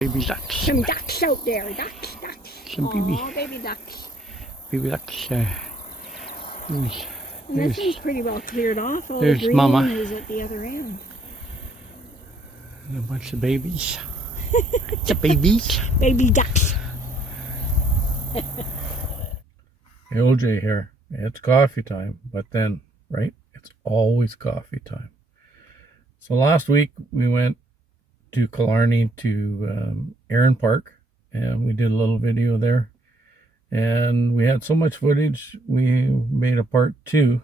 Baby ducks. Some ducks out there. Ducks. Some baby ducks. baby ducks. And this one's pretty well cleared off. All there's the green Mama. is at the other end. And a bunch of babies. The babies. Baby ducks. Hey, OJ here. It's coffee time, but then, right? It's always coffee time. So last week we went to Killarney to Erin Park, and we did a little video there. And we had so much footage, we made a part 2.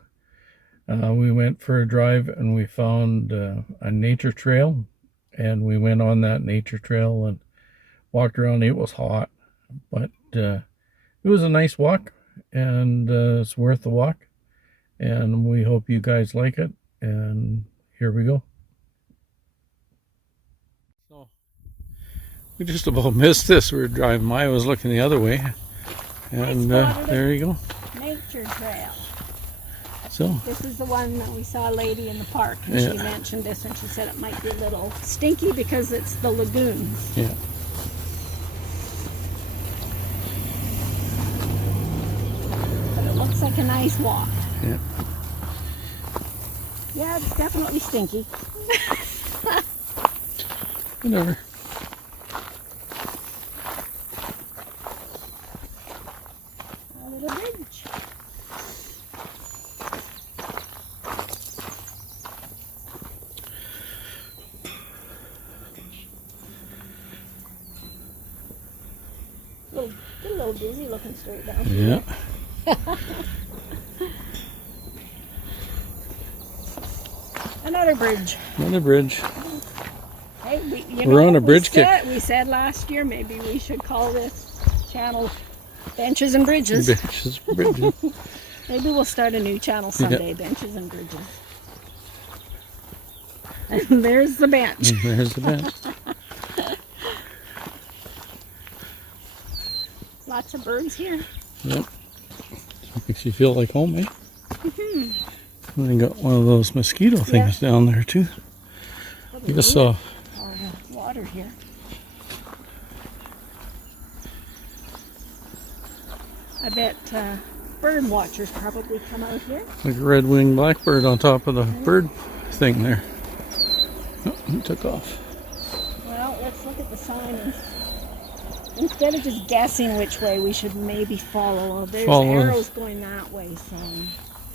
We went for a drive and we found a nature trail, and we went on that nature trail and walked around. It was hot, but it was a nice walk, and it's worth the walk, and we hope you guys like it. And here we go. So we just about missed this. We were driving by. I was looking the other way, and there you go. Nature trail. So this is the one that we saw a lady in the park, and she mentioned this, and she said it might be a little stinky because it's the lagoons. Yeah. Looks like a nice walk. Yeah. Yeah, it's definitely stinky. Whatever. A little bridge. Get a little dizzy looking straight down. Yeah. Another bridge. Another bridge. Hey, We're on a bridge kick. We said last year maybe we should call this channel Benches and Bridges. Benches and Bridges. Maybe we'll start a new channel someday, Benches and Bridges. And there's the bench. And there's the bench. Lots of birds here. Yep. Makes you feel like home, eh? And they got one of those mosquito things down there too. You just saw. Or water here. I bet bird watchers probably come out here. Like a red-winged blackbird on top of the bird thing there. Oh, it took off. Well, let's look at the sign, and instead of just guessing which way, we should maybe follow. There's arrows going that way, so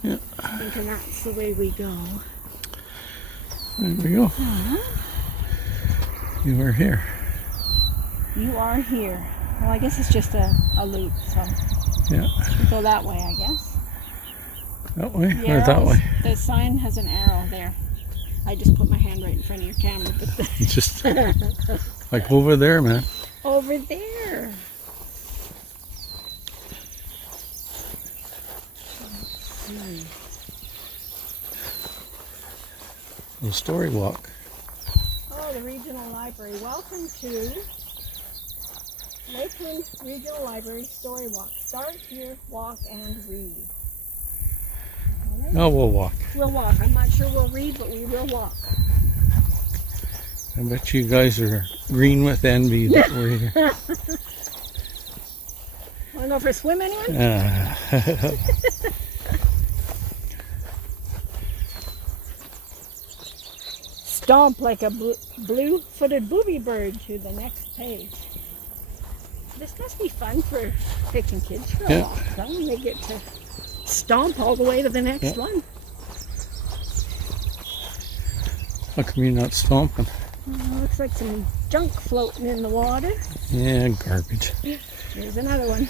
yeah. I'm thinking that's the way we go. There we go. You are here. You are here. Well, I guess it's just a loop, so yeah. we go that way, I guess. That way or that way? The sign has an arrow there. I just put my hand right in front of your camera, but just like over there, man. Over there. The story walk. Oh, the regional library. Welcome to Whitemud Regional Library Story Walk. Start here, walk, and read. Right. Oh, we'll walk. We'll walk. I'm not sure we'll read, but we will walk. I bet you guys are green with envy that we're here. Want to go for a swim, anyone? Stomp like a blue-footed booby bird to the next page. This must be fun for taking kids for a walk. So they get to stomp all the way to the next one. How come you're not stomping? Looks like some junk floating in the water. Yeah, garbage. Here's another one.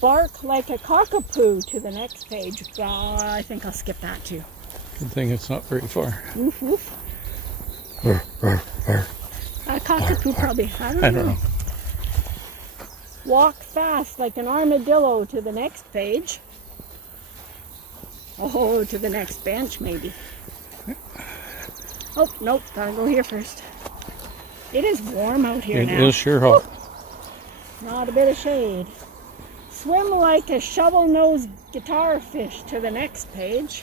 Bark like a cockapoo to the next page. Oh, I think I'll skip that too. Good thing it's not very far. Woof woof. A cockapoo probably. I don't know. Walk fast like an armadillo to the next page. Oh, to the next bench maybe. Oh, nope, gotta go here first. It is warm out here now. It is sure hot. Not a bit of shade. Swim like a shovel-nosed guitar fish to the next page.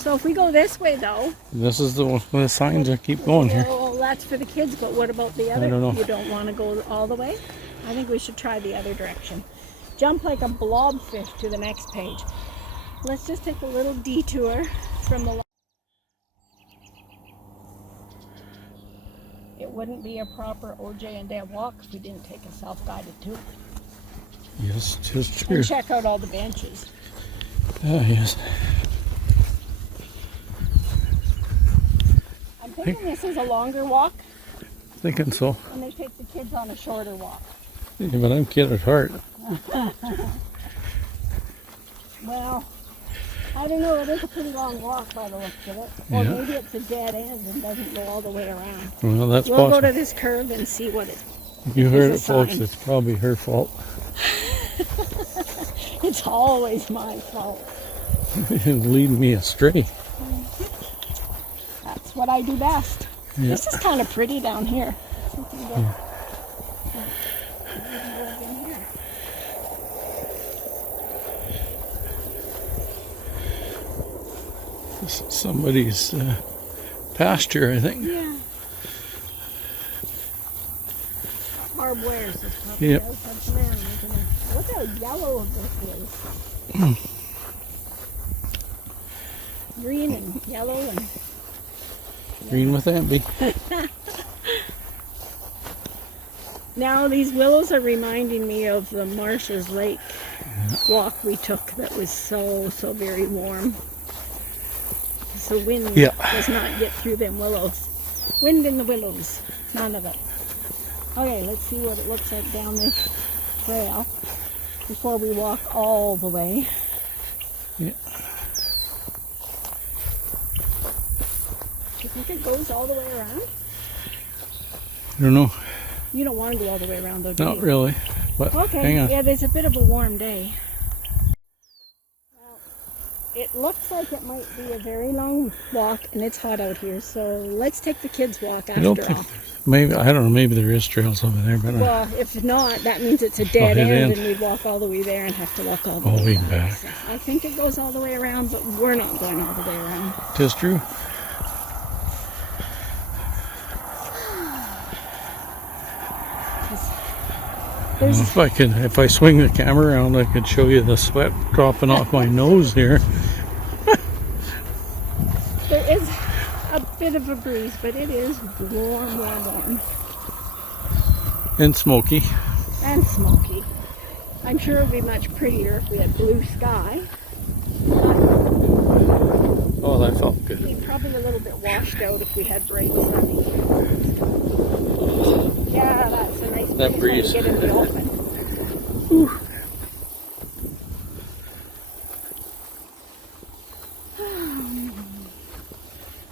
So if we go this way though, This is the one with the signs that keep going here. well, that's for the kids, but what about the other? I don't know. You don't want to go all the way? I think we should try the other direction. Jump like a blobfish to the next page. Let's just take a little detour from the... It wouldn't be a proper OJ and Deb walk if we didn't take a self-guided tour. Yes, just true. And check out all the benches. Yes. I'm thinking this is a longer walk, Thinking so. and they take the kids on a shorter walk. Yeah, but I'm kid at heart. Well, I don't know, it is a pretty long walk by the looks of it. Or Yeah. maybe it's a dead end and doesn't go all the way around. Well, that's We'll go possible. to this curve and see what it... You heard it, It's a folks. sign. It's probably her fault. It's always my fault. Lead me astray. That's what I do best. Yeah. This is kind of pretty down here. This is somebody's pasture, I think. Yeah. Barb Wares is probably Yep. outside land, isn't it? Look how yellow this is. Green and yellow and... Green with Amby. Now these willows are reminding me of the Marsh's Lake walk we took that was so very warm. The wind does not get through them willows. Wind in the willows, none of it. Okay, let's see what it looks like down this trail before we walk all the way. Yeah. Do you think it goes all the way around? I don't know. You don't want to go all the way around though, do Not you? really. But Okay, hang on. yeah, there's a bit of a warm day. Well, it looks like it might be a very long walk, and it's hot out here, so let's take the kids' walk I don't after think all. maybe I don't know. Maybe there is trails over there, but Well, if not, that means it's a dead dead end, end. and we'd walk all the way there and have to walk all the All the way way back. So I think it goes all the way around, but we're not going all the way around. tis true. There's, If I swing the camera around, I could show you the sweat dropping off my nose here. there is a bit of a breeze, but it is warm. And smoky. And smoky. I'm sure it would be much prettier if we had blue sky. Oh, that felt good. It'd be probably a little bit washed out if we had bright sunny. Yeah, that's a nice That breeze. to get in the open. Whew.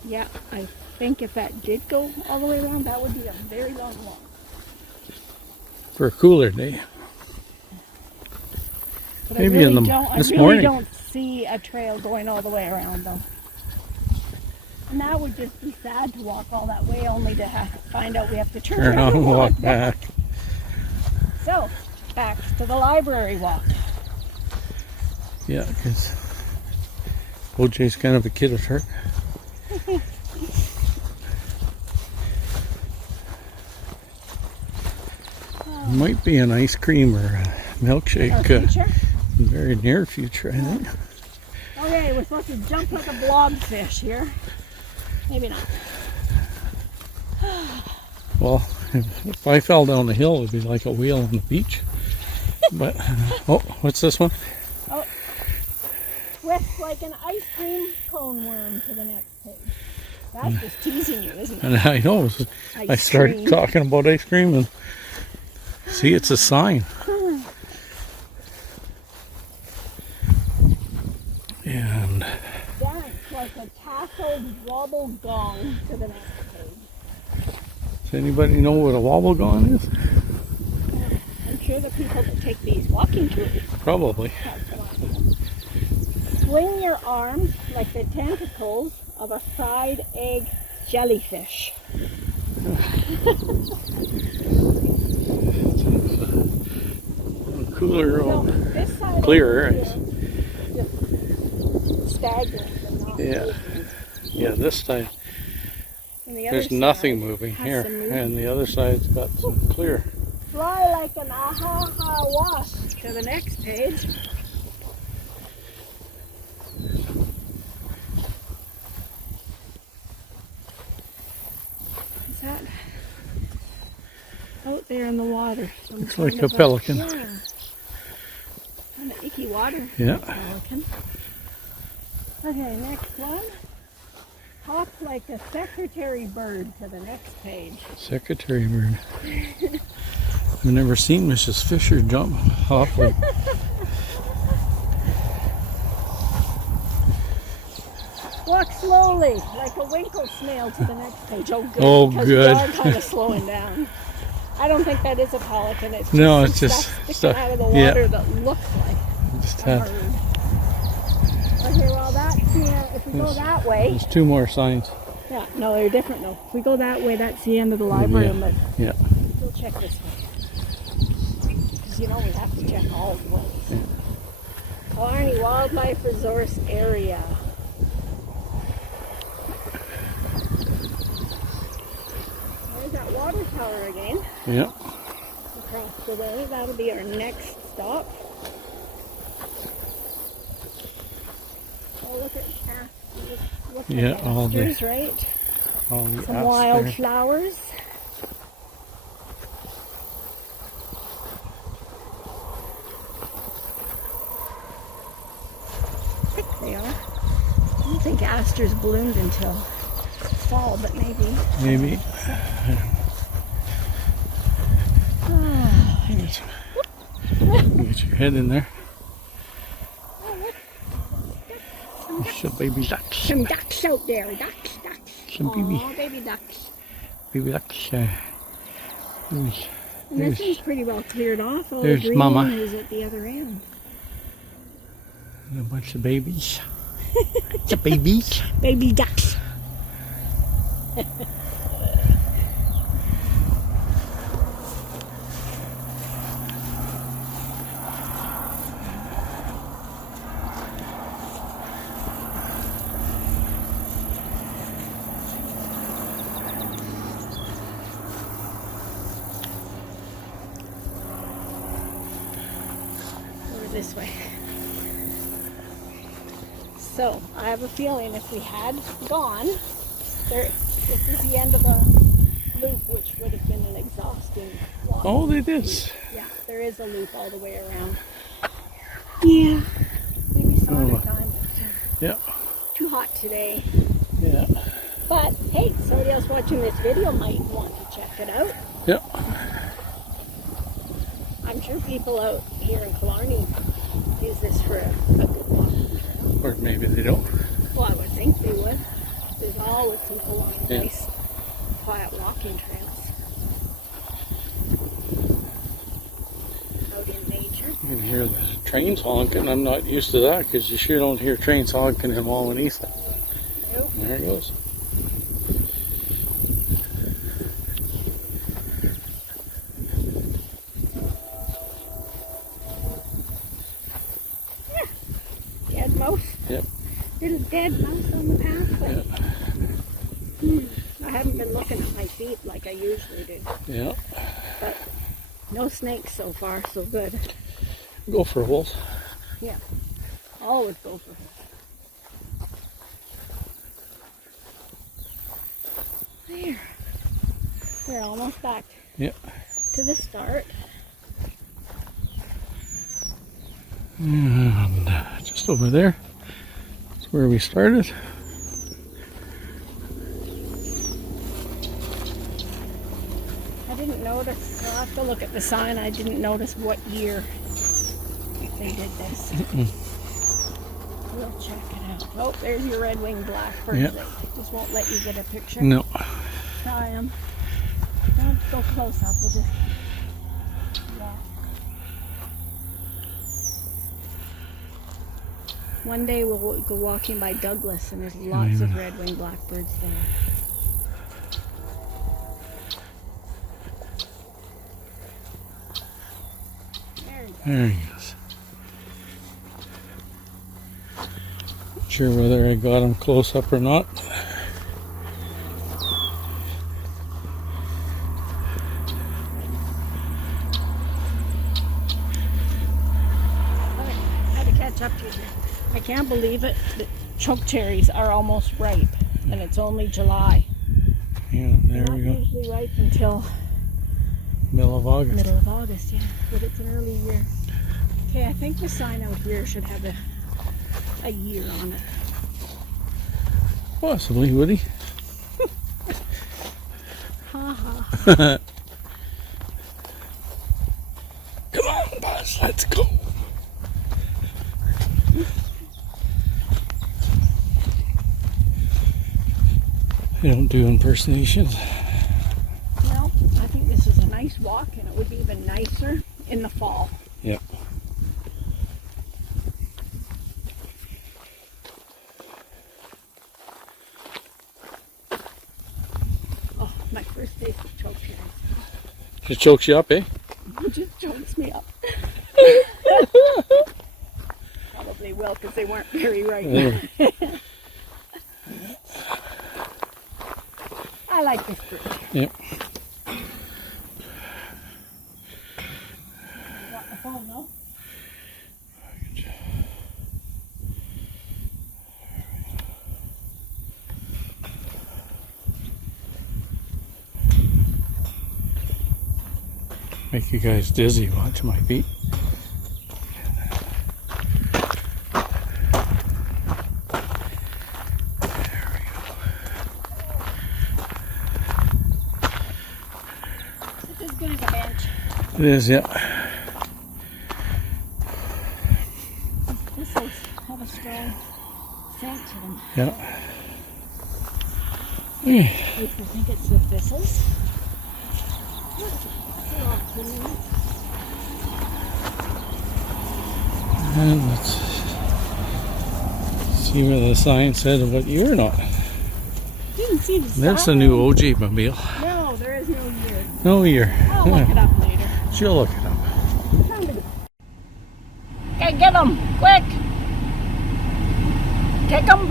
Yeah, I think if that did go all the way around, that would be a very long walk. For a cooler day. But Maybe I really in the don't, this I really morning. don't see a trail going all the way around though. And that would just be sad to walk all that way only to find out we have to turn Turn around on and and walk back. So, back to the library walk. Yeah, because OJ's kind of a kid at heart. Might be an ice cream or a milkshake Our future. in the very near future, I think. Okay, we're supposed to jump like a blobfish here. Maybe not. Well, if I fell down the hill, it'd be like a whale on the beach. But, oh, what's this one? Oh, twist like an ice cream cone worm to the next page. That's just teasing you, isn't it? And I know, I Ice started cream. talking about ice cream and see, it's a sign. And Dance like a tasseled wobble gong to the next page. does anybody know what a wobble gong is? I'm sure the people that take these walking tours Probably. have some idea. Swing your arms like the tentacles of a fried egg jellyfish. Cooler, So this side clearer. over here, just stagnant and not Yeah. movement. Yeah, this side And the other there's side nothing moving has here, some movement. and the other side's got some clear. Fly like an aha wasp to the next page. Is that out there in the water? Looks like a pelican. Yeah. Kind of icky water. Yeah. Pelican. Okay, next one. Hop like a secretary bird to the next page. Secretary bird. I've never seen Mrs. Fisher hop like. Walk slowly, like a winkle snail to the next page. Oh, good. Oh, because good. we are kind of slowing down. I don't think that is a pelican. It's just No, some it's just stuff stuff. sticking out of the Yeah. water that looks like Just a had, bird. Okay, well that's if we go that way. there's two more signs. Yeah, no, they're different though. If we go that way, that's the end of the library. But Yeah. we'll check this way. Because you know we have to check all the ways. Yeah. Killarney Wildlife Resource Area. There's that water tower again. Yeah. Across the way. That'll be our next stop. Oh, look at Yeah, all the- asters, right? All the Some asters. wildflowers. I think they are. I don't think asters bloomed until fall, but maybe. Maybe. Ah, Get your head in there. oh, look. Some baby ducks. Some ducks out there. Ducks. Some Aw, baby ducks. baby ducks. And this one's pretty well cleared off. All there's the green Mama. is at the other end. And a bunch of babies. The babies. Baby ducks. Over this way. So, I have a feeling if we had gone, this is the end of the loop, which would have been an exhausting walk. Oh, it is. Yeah, there is a loop all the way around. Yeah, maybe sauna time. Yeah. Too hot today. Yeah. But hey, somebody else watching this video might want to check it out. Yeah. I'm sure people out here in Killarney use this for a good walk. Or maybe they don't. Well, I would think they would. There's always people along Yeah. nice, quiet walking trails out in nature. You can hear the trains honking. I'm not used to that because you sure don't hear trains honking in Wawanesa. Nope. There it goes. Dead mouse. Yep. Little dead mouse on the pathway. I haven't been looking at my feet like I usually do. Yeah. But no snakes so far, so good. Go for holes. Yeah. Always go for it. There. We're almost back Yep. to the start. And just over there, that's where we started. I didn't notice. I'll have to look at the sign. I didn't notice what year they did this. We'll check it out. Oh, there's your red-winged blackbird. Yeah. They just won't let you get a picture. No. Try them. Don't go close up. We'll just. Yeah. One day we'll go walking by Douglas, and there's lots of red-winged blackbirds there. There he is. sure whether I got them close up or not. I had to catch up to you here. I can't believe it. The choke cherries are almost ripe, and it's only July. Yeah, there They're we not go. usually ripe until Middle of August. middle of August, yeah. But it's an early year. Okay, I think the sign out here should have a year on it. Possibly, Woody. Ha ha. Come on, Buzz, let's go. I don't do impersonations. Well, I think this is a nice walk, and it would be even nicer in the fall. Yep. Oh, my first taste of choke cherries. It chokes you up, eh? It just chokes me up. Probably will, because they weren't very ripe. I like this fruit. Yep. Want the phone, no? Make you guys dizzy watching my feet. It's as good as a bench. It is, yeah. Thistles have a strong scent to them. Yeah. At least I think it's the thistles. And let's see where the sign said what year or not. Didn't see the There's sign. the new OJ mobile. No, there is no year. No year. I'll look it up later. She'll look it up. Okay, get them, quick! Take them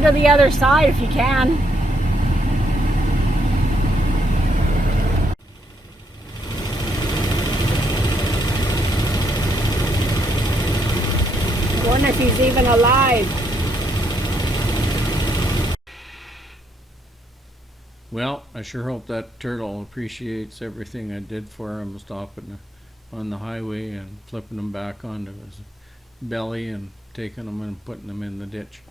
to the other side if you can. I wonder if he's even alive. Well, I sure hope that turtle appreciates everything I did for him, stopping on the highway and flipping him back onto his belly and taking him and putting him in the ditch.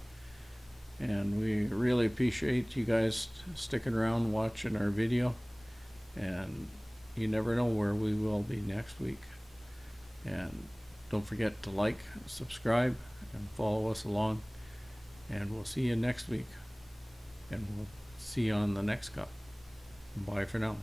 And we really appreciate you guys sticking around watching our video, and you never know where we will be next week. And don't forget to like, subscribe, and follow us along, and we'll see you next week, and we'll see you on the next cup. Bye for now.